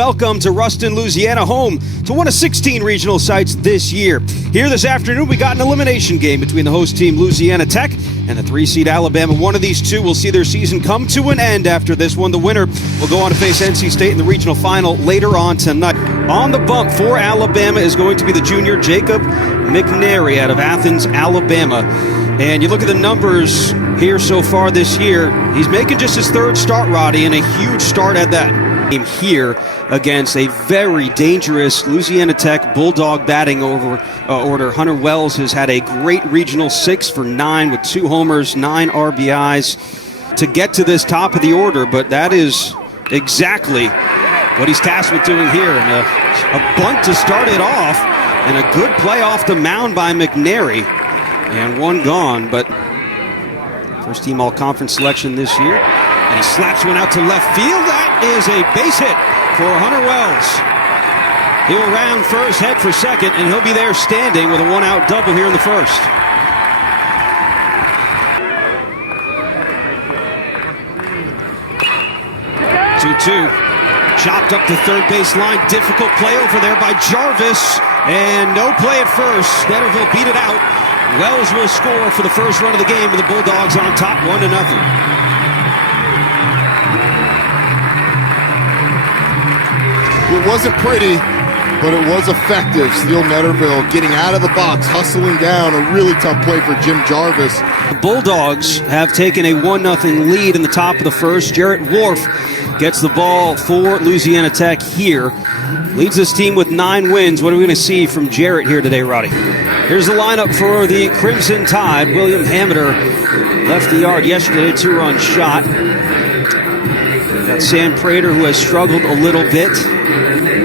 Welcome to Ruston, Louisiana, home to one of 16 regional sites this year. Here this afternoon, we got an elimination game between the host team, Louisiana Tech, and the 3-seed Alabama. One of these two will see their season come to an end after this one. The winner will go on to face NC State in the regional final later on tonight. On the bump for Alabama is going to be the junior Jacob McNary out of Athens, Alabama. And you look at the numbers here so far this year, he's making just his third start, Roddy, and a huge start at that. Here against a very dangerous Louisiana Tech Bulldog batting order. Hunter Wells has had a great regional 6 for 9 with 2 homers, 9 RBIs to get to this top of the order, but that is exactly what he's tasked with doing here. And a bunt to start it off, and a good play off the mound by McNary, and one gone, but first team all-conference selection this year. And he slaps one out to left field. That is a base hit for Hunter Wells. He'll round first, head for second, and he'll be there standing with a one-out double here in the first. Two-two. Chopped up the third base line. Difficult play over there by Jarvis. And no play at first. Netterville beat it out. Wells will score for the first run of the game with the Bulldogs on top 1-0. It wasn't pretty, but it was effective. Steele Netterville getting out of the box, hustling down. A really tough play for Jim Jarvis. The Bulldogs have taken a 1-0 lead in the top of the first. Jarrett Wharf gets the ball for Louisiana Tech here. Leads this team with 9 wins. What are we going to see from Jarrett here today, Roddy? Here's the lineup for the Crimson Tide. William Hamiter left the yard yesterday, 2-run shot. Got Sam Prater, who has struggled a little bit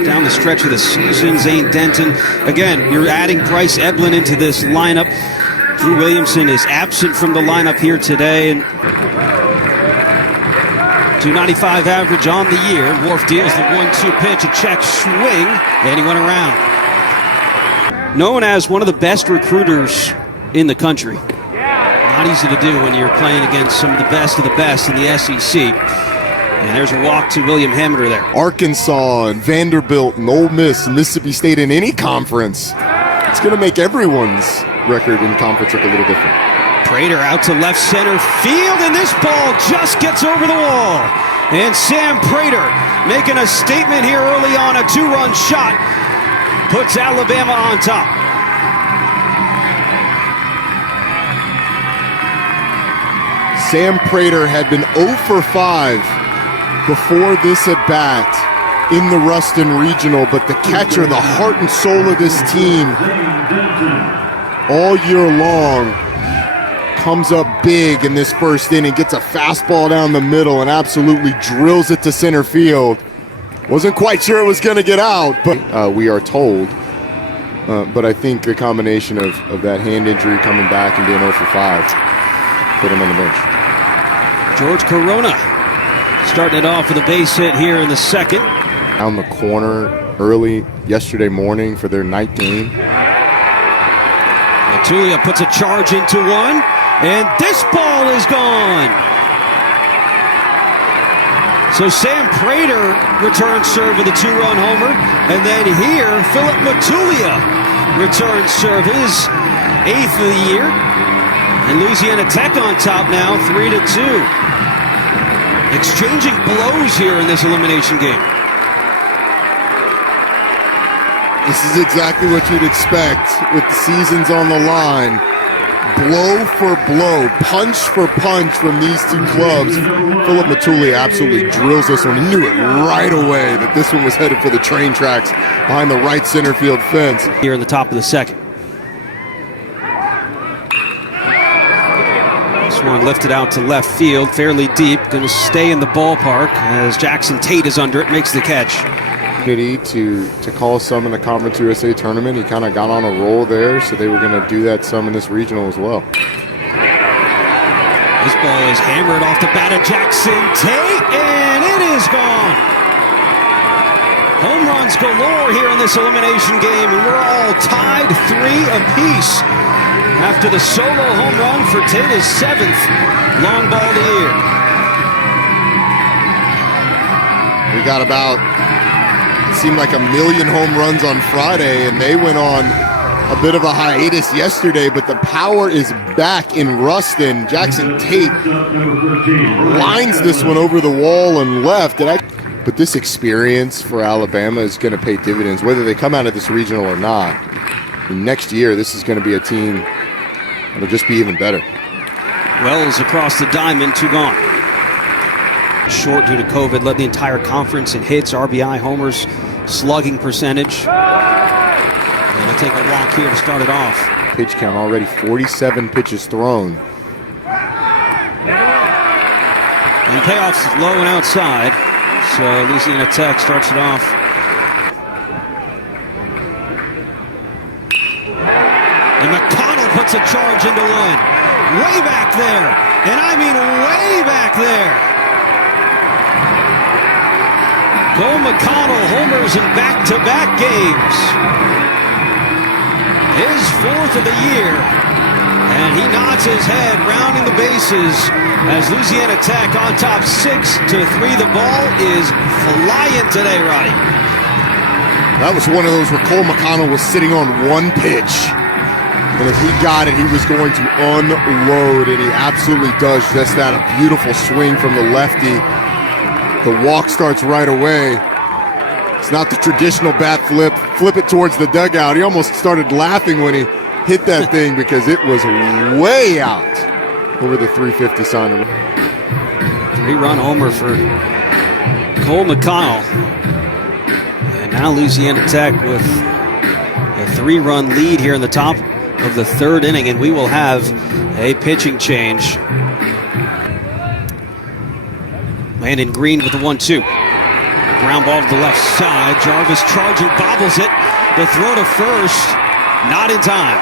down the stretch of the season. Zane Denton. Again, you're adding Bryce Eblin into this lineup. Drew Williamson is absent from the lineup here today. And 295 average on the year. Wharf deals the 1-2 pitch, a check swing, and he went around. Known as one of the best recruiters in the country. Not easy to do when you're playing against some of the best in the SEC. And there's a walk to William Hamiter there. Arkansas and Vanderbilt and Ole Miss and Mississippi State in any conference. It's going to make everyone's record in conference look a little different. Prater out to left center field, and this ball just gets over the wall. And Sam Prater making a statement here early on, a 2-run shot, puts Alabama on top. Sam Prater had been 0 for 5 before this at bat in the Ruston Regional, but the catcher, the heart and soul of this team all year long, comes up big in this first inning, gets a fastball down the middle and absolutely drills it to center field. Wasn't quite sure it was going to get out, but we are told. But I think a combination of that hand injury coming back and being 0 for 5 put him on the bench. George Corona starting it off with a base hit here in the second. Down the corner early yesterday morning for their night game. Tulia puts a charge into one, and this ball is gone. So Sam Prater returns serve with a 2-run homer, and then here Philip Matulia returns serve, his 8th of the year. And Louisiana Tech on top now, 3-2. Exchanging blows here in this elimination game. This is exactly what you'd expect with the seasons on the line. Blow for blow, punch for punch from these two clubs. Philip Matulia absolutely drills this one. He knew it right away that this one was headed for the train tracks behind the right center field fence. Here in the top of the second. One lifted out to left field, fairly deep, going to stay in the ballpark as Jackson Tate is under it, makes the catch. To call some in the Conference USA tournament. He kind of got on a roll there, so they were going to do that some in this regional as well. This ball is hammered off the bat of Jackson Tate, and it is gone. Home runs galore here in this elimination game, and we're all tied 3 apiece. After the solo home run for Tate, his 7th long ball of the year. We got about seemed like a million home runs on Friday, and they went on a bit of a hiatus yesterday, but the power is back in Ruston. Jackson Tate lines this one over the wall and left. But this experience for Alabama is going to pay dividends, whether they come out of this regional or not. And next year, this is going to be a team that'll just be even better. Wells across the diamond, 2 gone. Short due to COVID, led the entire conference in hits, RBI, homers, slugging percentage. And they'll take a walk here to start it off. Pitch count already 47 pitches thrown. And payoffs low and outside. So Louisiana Tech starts it off. And McConnell puts a charge into one. Way back there. And I mean way back there. Cole McConnell homers in back-to-back games. His 4th of the year. And he nods his head, rounding the bases as Louisiana Tech on top 6-3. The ball is flying today, Roddy. That was one of those where Cole McConnell was sitting on one pitch. And if he got it, he was going to unload, and he absolutely does just that. A beautiful swing from the lefty. The walk starts right away. It's not the traditional bat flip it towards the dugout. He almost started laughing when he hit that thing because it was way out over the 350 sign. 3-run homer for Cole McConnell. And now Louisiana Tech with a 3-run lead here in the top of the 3rd inning, and we will have a pitching change. Landon Green with the 1-2. Ground ball to the left side. Jarvis charging, bobbles it. The throw to first, not in time.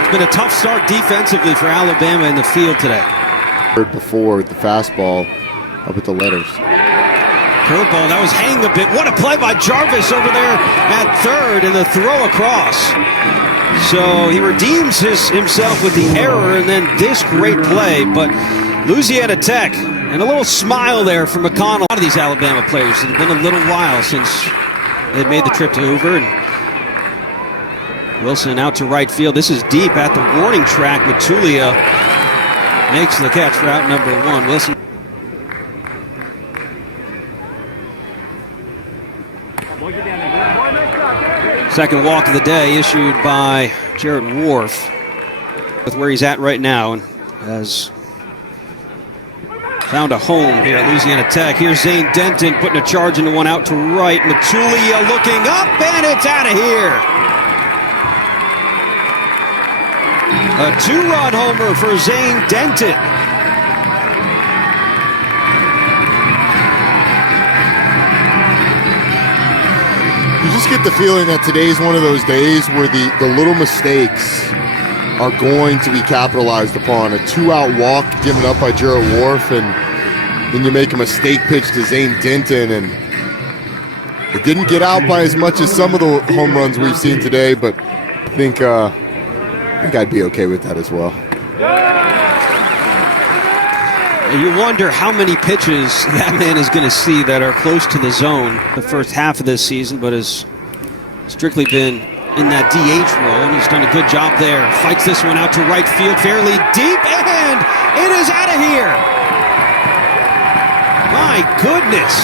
It's been a tough start defensively for Alabama in the field today. Heard before with the fastball up at the letters. Curveball, that was hanging a bit. What a play by Jarvis over there at 3rd, and the throw across. So he redeems himself with the error and then this great play. But Louisiana Tech, and a little smile there from McConnell. A lot of these Alabama players, it had been a little while since they'd made the trip to Hoover. And Wilson out to right field. This is deep at the warning track. Matulia makes the catch for out number 1. Wilson. Second walk of the day issued by Jared Wharf with where he's at right now, and has found a home here at Louisiana Tech. Here's Zane Denton putting a charge into one out to right. Matulia looking up, and it's out of here. A 2-run homer for Zane Denton. You just get the feeling that today's one of those days where the little mistakes are going to be capitalized upon. A 2-out walk given up by Jared Wharf, and then you make a mistake pitch to Zane Denton, and it didn't get out by as much as some of the home runs we've seen today, but I think I'd be okay with that as well. You wonder how many pitches that man is going to see that are close to the zone the first half of this season, but has strictly been in that DH role, and he's done a good job there. Fights this one out to right field, fairly deep, and it is out of here. My goodness.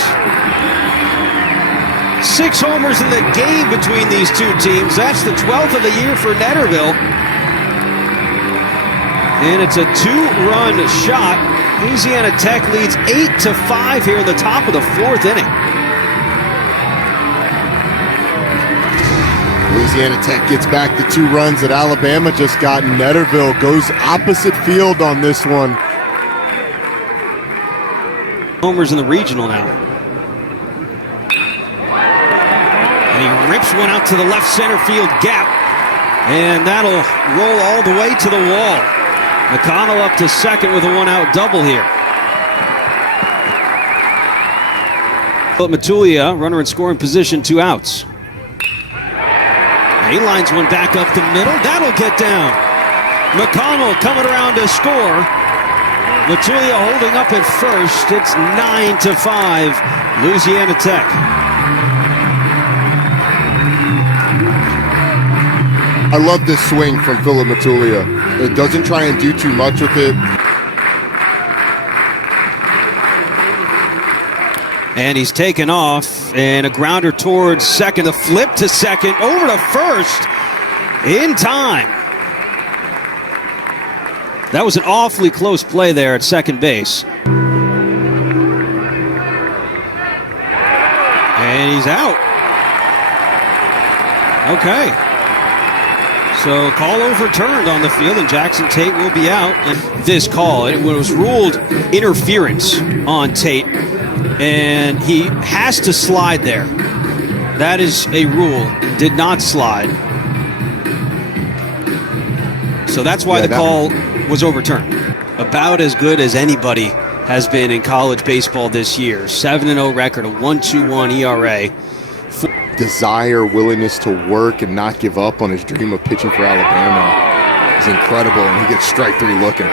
6 homers in the game between these two teams. That's the 12th of the year for Netterville. And it's a 2-run shot. Louisiana Tech leads 8-5 here in the top of the 4th inning. Louisiana Tech gets back the 2 runs that Alabama just got. Netterville goes opposite field on this one. Homers in the regional now. And he rips one out to the left center field gap. And that'll roll all the way to the wall. McConnell up to second with a 1-out double here. Matulia, runner in scoring position, 2 outs. He lines one back up the middle. That'll get down. McConnell coming around to score. Matulia holding up at first. It's 9-5, Louisiana Tech. I love this swing from Philip Matulia. It doesn't try and do too much with it. And he's taken off, and a grounder towards second. A flip to second, over to first, in time. That was an awfully close play there at second base. And he's out. Okay. So call overturned on the field, and Jackson Tate will be out. And this call, it was ruled interference on Tate, and he has to slide there. That is a rule. Did not slide. So that's why the call was overturned. About as good as anybody has been in college baseball this year. 7-0 record, a 1.21 ERA. Desire, willingness to work and not give up on his dream of pitching for Alabama is incredible, and he gets strike three looking.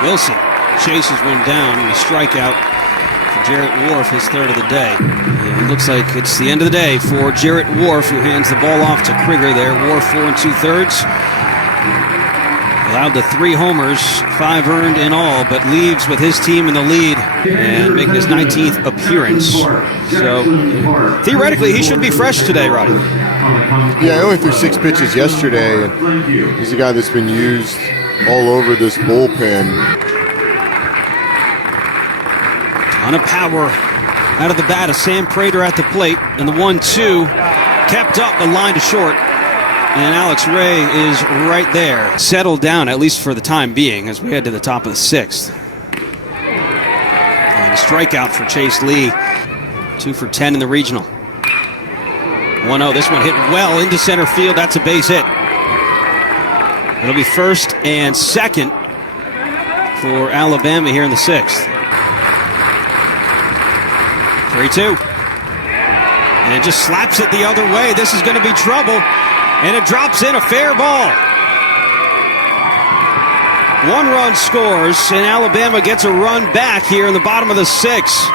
Wilson chases one down, and a strikeout for Jarrett Wharf, his third of the day. And it looks like it's the end of the day for Jarrett Wharf, who hands the ball off to Krieger there. Wharf 4 2/3. Allowed the 3 homers, 5 earned in all, but leaves with his team in the lead and making his 19th appearance. So theoretically, he should be fresh today, Roddy. Yeah, he only threw 6 pitches yesterday, and he's a guy that's been used all over this bullpen. Ton of power out of the bat of Sam Prater at the plate, and the 1-2 kept up the line to short. And Alex Ray is right there. Settled down, at least for the time being, as we head to the top of the 6th. And a strikeout for Chase Lee. 2 for 10 in the regional. 1-0. This one hit well into center field. That's a base hit. It'll be first and second for Alabama here in the 6th. 3-2. And it just slaps it the other way. This is going to be trouble. And it drops in, a fair ball. 1 run scores, and Alabama gets a run back here in the bottom of the 6th.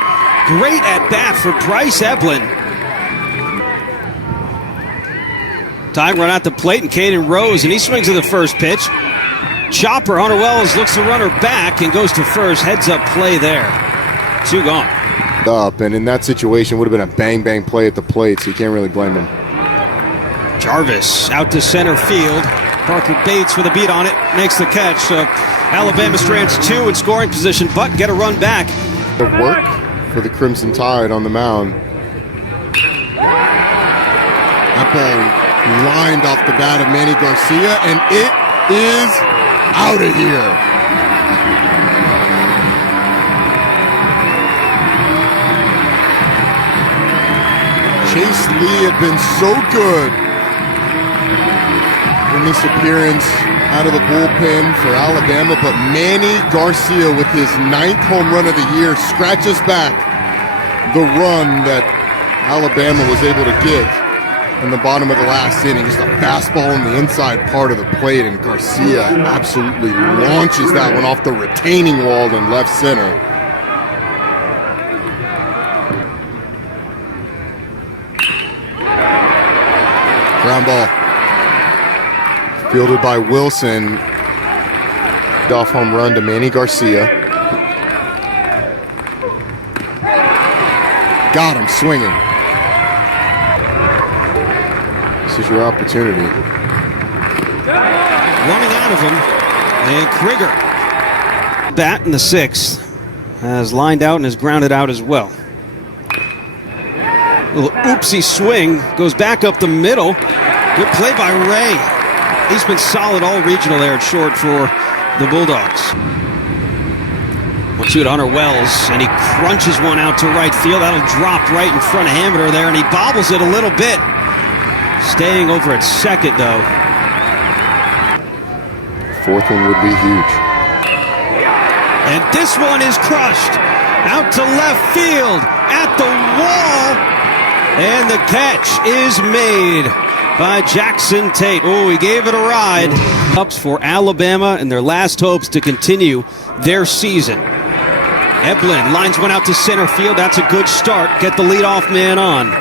Great at bat for Bryce Eblin. Time run at the plate, and Caden Rose, and he swings to the first pitch. Chopper, Hunter Wells looks the runner back and goes to first. Heads up play there. 2 gone. Up, and in that situation would have been a bang-bang play at the plate, so you can't really blame him. Jarvis out to center field. Parker Bates with a beat on it, makes the catch. So Alabama strands 2 in scoring position, but get a run back. The work for the Crimson Tide on the mound. That ball lined off the bat of Manny Garcia, and it is out of here. Chase Lee had been so good in this appearance out of the bullpen for Alabama, but Manny Garcia with his 9th home run of the year scratches back the run that Alabama was able to get in the bottom of the last inning. Just a fastball in the inside part of the plate, and Garcia absolutely launches that one off the retaining wall in left center. Ground ball. Fielded by Wilson. Off home run to Manny Garcia. Got him swinging. This is your opportunity. Running out of him. And Krieger. Bat in the 6th. Has lined out and has grounded out as well. Little oopsie swing. Goes back up the middle. Good play by Ray. He's been solid all regional there at short for the Bulldogs. 1-2 to Hunter Wells, and he crunches one out to right field. That'll drop right in front of Hammer there, and he bobbles it a little bit. Staying over at second, though. 4th one would be huge. And this one is crushed. Out to left field, at the wall, and the catch is made by Jackson Tate. Oh, he gave it a ride. Ups for Alabama and their last hopes to continue their season. Eblin lines one out to center field. That's a good start. Get the leadoff man on.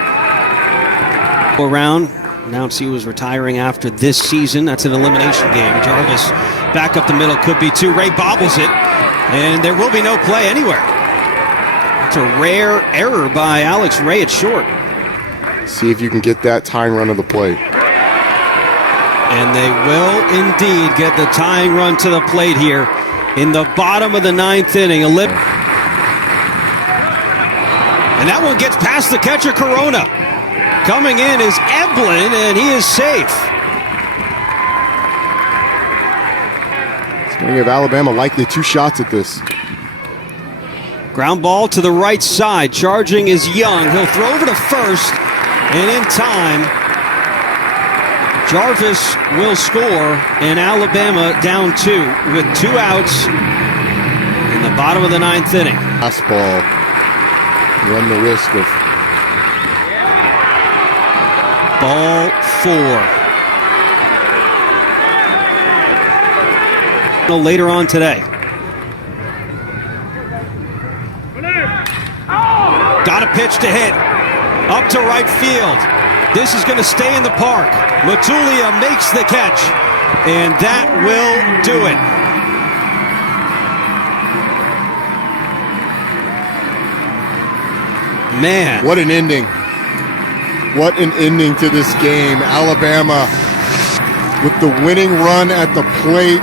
Around. Announced he was retiring after this season. That's an elimination game. Jarvis back up the middle. Could be two. Ray bobbles it. And there will be no play anywhere. It's a rare error by Alex Ray at short. See if you can get that tying run to the plate. And they will indeed get the tying run to the plate here in the bottom of the ninth inning. And that one gets past the catcher, Corona. Coming in is Eblin, and he is safe. It's going to give Alabama likely 2 shots at this. Ground ball to the right side. Charging is Young. He'll throw over to first, and in time, Jarvis will score, and Alabama down 2 with 2 outs in the bottom of the ninth inning. Fastball. Run the risk of ball 4. Later on today. Got a pitch to hit. Up to right field. This is going to stay in the park. Matulia makes the catch. And that will do it. Man. What an ending. What an ending to this game. Alabama with the winning run at the plate,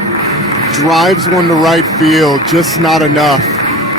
drives one to right field, just not enough.